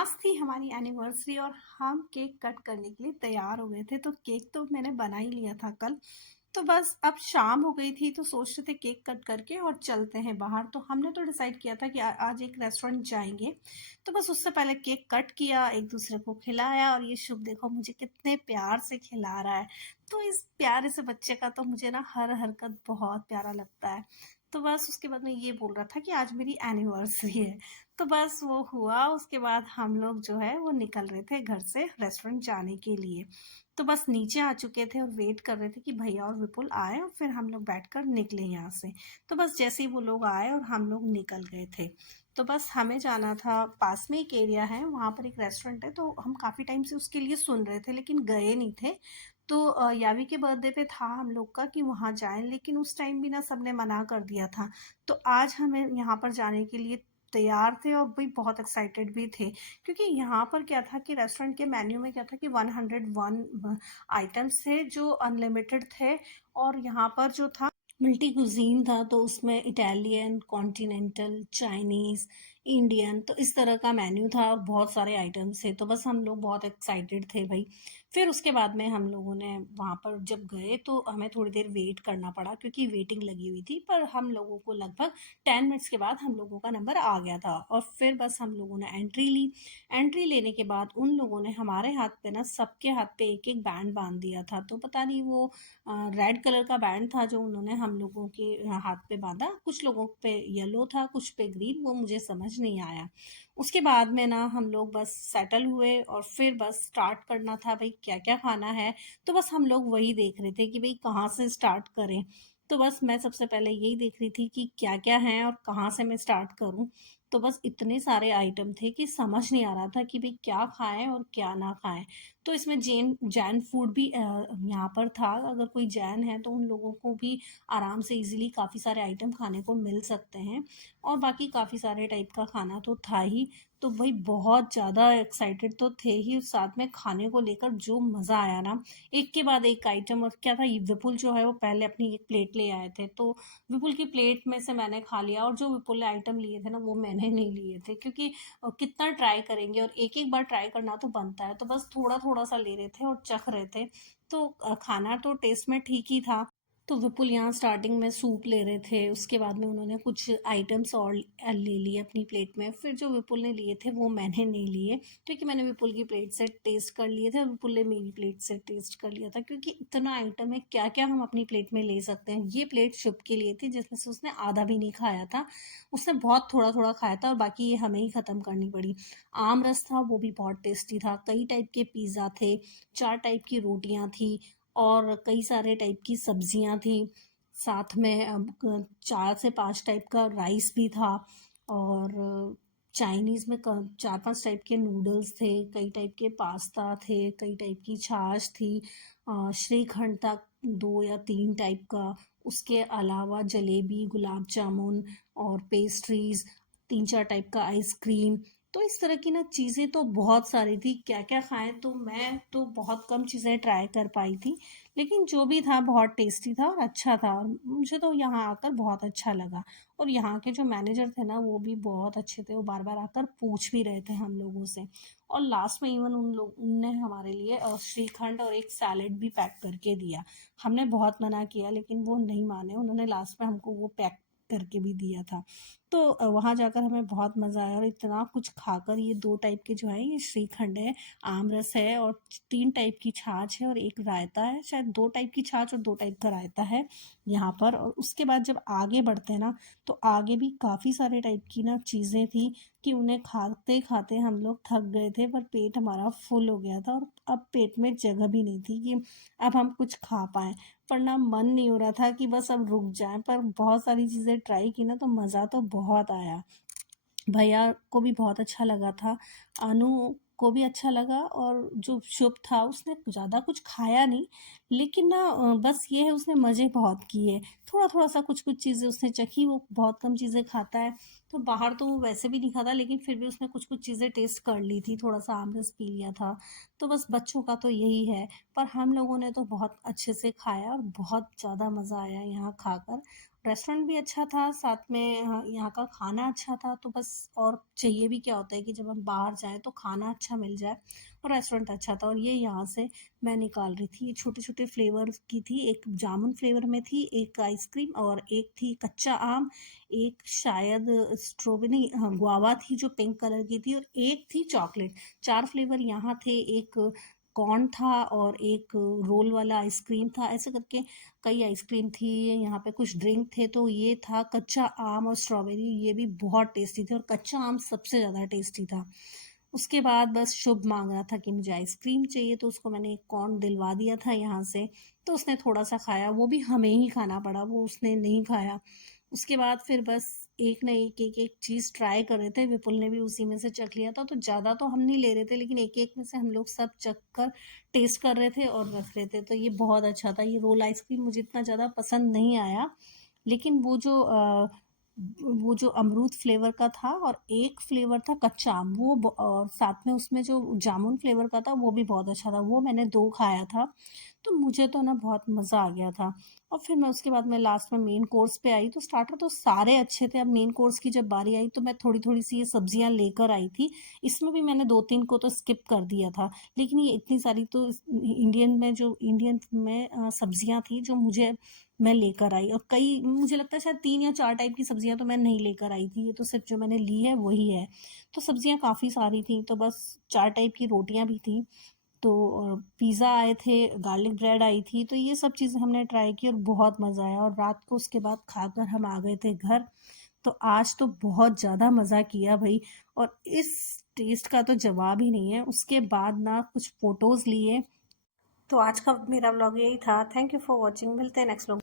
आज थी हमारी एनिवर्सरी और हम केक कट करने के लिए तैयार हो गए थे। तो केक तो मैंने बना ही लिया था कल। तो बस अब शाम हो गई थी तो सोच रहे थे केक कट करके और चलते हैं बाहर। तो हमने तो डिसाइड किया था कि आज एक रेस्टोरेंट जाएंगे। तो बस उससे पहले केक कट किया, एक दूसरे को खिलाया और ये शुभ देखो मुझे कितने प्यार से खिला रहा है। तो इस प्यारे से बच्चे का तो मुझे ना हर हरकत बहुत प्यारा लगता है। तो बस उसके बाद में ये बोल रहा था कि आज मेरी एनिवर्सरी है। तो बस वो हुआ, उसके बाद हम लोग जो है वो निकल रहे थे घर से रेस्टोरेंट जाने के लिए। तो बस नीचे आ चुके थे और वेट कर रहे थे कि भैया और विपुल आए और फिर हम लोग बैठकर निकले यहाँ से। तो बस जैसे ही वो लोग आए और हम लोग निकल गए थे। तो बस हमें जाना था, पास में एक एरिया है वहाँ पर एक रेस्टोरेंट है, तो हम काफ़ी टाइम से उसके लिए सुन रहे थे लेकिन गए नहीं थे। तो यावी के बर्थडे पे था हम लोग का कि वहाँ जाएं, लेकिन उस टाइम भी ना सबने मना कर दिया था। तो आज हमें यहाँ पर जाने के लिए तैयार थे और भी बहुत एक्साइटेड भी थे, क्योंकि यहाँ पर क्या था कि रेस्टोरेंट के मेन्यू में क्या था कि 101 आइटम्स थे जो अनलिमिटेड थे। और यहाँ पर जो था मल्टी कुजीन था, तो उसमें इटालियन, कॉन्टिनेंटल, चाइनीज़, इंडियन, तो इस तरह का मेन्यू था और बहुत सारे आइटम्स थे। तो बस हम लोग बहुत एक्साइटेड थे भाई। फिर उसके बाद में हम लोगों ने वहाँ पर जब गए तो हमें थोड़ी देर वेट करना पड़ा क्योंकि वेटिंग लगी हुई थी, पर हम लोगों को लगभग 10 मिनट्स के बाद हम लोगों का नंबर आ गया था और फिर बस हम लोगों ने एंट्री ली। एंट्री लेने के बाद उन लोगों ने हमारे हाथ पे ना, सबके हाथ पे एक एक बैंड बांध दिया था। तो पता नहीं वो रेड कलर का बैंड था जो उन्होंने हम लोगों के हाथ पे बांधा, कुछ लोगों पे येलो था, कुछ पे ग्रीन, वो मुझे समझ नहीं आया। उसके बाद में ना हम लोग बस सेटल हुए और फिर बस स्टार्ट करना था भाई, क्या क्या खाना है। तो बस हम लोग वही देख रहे थे कि भाई कहाँ से स्टार्ट करें। तो बस मैं सबसे पहले यही देख रही थी कि क्या क्या है और कहाँ से मैं स्टार्ट करूं। तो बस इतने सारे आइटम थे कि समझ नहीं आ रहा था कि भाई क्या खाएं और क्या ना खाएं। तो इसमें जैन जैन फूड भी यहाँ पर था। अगर कोई जैन है तो उन लोगों को भी आराम से इजीली काफ़ी सारे आइटम खाने को मिल सकते हैं। और बाकी काफ़ी सारे टाइप का खाना तो था ही। तो भाई बहुत ज़्यादा एक्साइटेड तो थे ही, उस साथ में खाने को लेकर जो मज़ा आया ना, एक के बाद एक आइटम। और क्या था, ये विपुल जो है वो पहले अपनी एक प्लेट ले आए थे, तो विपुल की प्लेट में से मैंने खा लिया और जो विपुल ने आइटम लिए थे ना वो मैंने नहीं लिए थे, क्योंकि कितना ट्राई करेंगे और एक एक बार ट्राई करना तो बनता है। तो बस थोड़ा थोड़ा सा ले रहे थे और चख रहे थे। तो खाना तो टेस्ट में ठीक ही था। तो विपुल यहाँ स्टार्टिंग में सूप ले रहे थे, उसके बाद में उन्होंने कुछ आइटम्स और ले लिए अपनी प्लेट में। फिर जो विपुल ने लिए थे वो मैंने नहीं लिए, क्योंकि मैंने विपुल की प्लेट से टेस्ट कर लिए थे और विपुल ने मेरी प्लेट से टेस्ट कर लिया था, क्योंकि इतना आइटम है, क्या क्या हम अपनी प्लेट में ले सकते हैं। ये प्लेट शुभ के लिए थी जिसमें से उसने आधा भी नहीं खाया था, उसने बहुत थोड़ा थोड़ा खाया था और बाकी ये हमें ही ख़त्म करनी पड़ी। आम रस था, वो भी बहुत टेस्टी था। कई टाइप के पिज़्ज़ा थे, 4 टाइप की रोटियां थी और कई सारे टाइप की सब्जियां थी। साथ में 4 से 5 टाइप का राइस भी था। और चाइनीज़ में 4-5 टाइप के नूडल्स थे, कई टाइप के पास्ता थे, कई टाइप की छाछ थी। श्रीखंड था 2 या 3 टाइप का। उसके अलावा जलेबी, गुलाब जामुन और पेस्ट्रीज़, 3-4 टाइप का आइसक्रीम। तो इस तरह की ना चीज़ें तो बहुत सारी थी, क्या क्या खाएं। तो मैं तो बहुत कम चीज़ें ट्राई कर पाई थी, लेकिन जो भी था बहुत टेस्टी था और अच्छा था और मुझे तो यहाँ आकर बहुत अच्छा लगा। और यहाँ के जो मैनेजर थे ना वो भी बहुत अच्छे थे, वो बार बार आकर पूछ भी रहे थे हम लोगों से। और लास्ट में इवन उनने हमारे लिए श्रीखंड और एक सैलेड भी पैक करके दिया। हमने बहुत मना किया लेकिन वो नहीं माने, उन्होंने लास्ट में हमको वो पैक करके भी दिया था। तो वहाँ जाकर हमें बहुत मज़ा आया और इतना कुछ खाकर, ये 2 टाइप के जो है, ये श्रीखंड है, आम रस है और 3 टाइप की छाछ है और एक रायता है, शायद 2 टाइप की छाछ और 2 टाइप का रायता है यहाँ पर। और उसके बाद जब आगे बढ़ते हैं ना, तो आगे भी काफ़ी सारे टाइप की ना चीज़ें थी कि उन्हें खाते खाते हम लोग थक गए थे, पर पेट हमारा फुल हो गया था और अब पेट में जगह भी नहीं थी कि अब हम कुछ खा पाएँ। पर ना मन नहीं हो रहा था कि बस अब रुक जाएं, पर बहुत सारी चीज़ें ट्राई की ना तो मज़ा तो बहुत आया। भैया को भी बहुत अच्छा लगा था, अनु को भी अच्छा लगा। और जो शुभ था उसने ज़्यादा कुछ खाया नहीं, लेकिन ना बस ये है, उसने मज़े बहुत किए। थोड़ा थोड़ा सा कुछ कुछ चीज़ें उसने चखी, वो बहुत कम चीज़ें खाता है। तो बाहर तो वो वैसे भी नहीं खाता, लेकिन फिर भी उसने कुछ कुछ चीज़ें टेस्ट कर ली थी, थोड़ा सा आमरस पी लिया था। तो बस बच्चों का तो यही है। पर हम लोगों ने तो बहुत अच्छे से खाया और बहुत ज़्यादा मज़ा आया यहाँ खाकर। रेस्टोरेंट भी अच्छा था, साथ में यहाँ का खाना अच्छा था, तो बस और चाहिए भी क्या होता है कि जब हम बाहर जाएँ तो खाना अच्छा मिल जाए, और रेस्टोरेंट अच्छा था। और ये यहाँ से मैं निकाल रही थी, ये छोटे-छोटे फ्लेवर की थी, एक जामुन फ्लेवर में थी, एक आइसक्रीम और एक थी कच्चा आम, एक शायद स्ट्रॉबेरी गुआवा थी जो पिंक कलर की थी, और एक थी चॉकलेट। 4 फ्लेवर यहाँ थे, एक कॉर्न था और एक रोल वाला आइसक्रीम था, ऐसे करके कई आइसक्रीम थी। यहाँ पे कुछ ड्रिंक थे, तो ये था कच्चा आम और स्ट्रॉबेरी, ये भी बहुत टेस्टी थे और कच्चा आम सबसे ज़्यादा टेस्टी था। उसके बाद बस शुभ मांग रहा था कि मुझे आइसक्रीम चाहिए, तो उसको मैंने एक कॉर्न दिलवा दिया था यहाँ से, तो उसने थोड़ा सा खाया, वो भी हमें ही खाना पड़ा, वो उसने नहीं खाया। उसके बाद फिर बस एक ना एक चीज़ ट्राई कर रहे थे, विपुल ने भी उसी में से चख लिया था, तो ज़्यादा तो हम नहीं ले रहे थे, लेकिन एक-एक में से हम लोग सब चख कर टेस्ट कर रहे थे और रख रहे थे, तो ये बहुत अच्छा था। ये रोल आइसक्रीम मुझे इतना ज़्यादा पसंद नहीं आया, लेकिन वो जो अमरूद फ्लेवर का था और एक फ्लेवर था कच्चा आम, और साथ में उसमें जो जामुन फ्लेवर का था वो भी बहुत अच्छा था, वो मैंने 2 खाया था। तो मुझे तो ना बहुत मज़ा आ गया था। और फिर मैं उसके बाद मैं लास्ट में मेन कोर्स पे आई, तो स्टार्टर तो सारे अच्छे थे, अब मेन कोर्स की जब बारी आई तो मैं थोड़ी-थोड़ी सी ये सब्जियाँ लेकर आई थी। इसमें भी मैंने 2-3 को तो स्किप कर दिया था, लेकिन ये इतनी सारी तो इंडियन में सब्जियाँ थी जो मैं लेकर आई, और कई मुझे लगता है शायद 3 या 4 टाइप की सब्जियाँ तो मैं नहीं लेकर आई थी, ये तो सिर्फ़ जो मैंने ली है वही है। तो सब्जियाँ काफ़ी सारी थी, तो बस 4 टाइप की रोटियाँ भी थी, तो पिज़्ज़ा आए थे, गार्लिक ब्रेड आई थी, तो ये सब चीज़ें हमने ट्राई की और बहुत मज़ा आया, और रात को उसके बाद खाकर हम आ गए थे घर। तो आज तो बहुत ज़्यादा मज़ा किया भई, और इस टेस्ट का तो जवाब ही नहीं है। उसके बाद ना कुछ फ़ोटोज़ लिए। तो आज का मेरा व्लॉग यही था। थैंक यू फॉर वॉचिंग, मिलते हैं नेक्स्ट व्लॉग।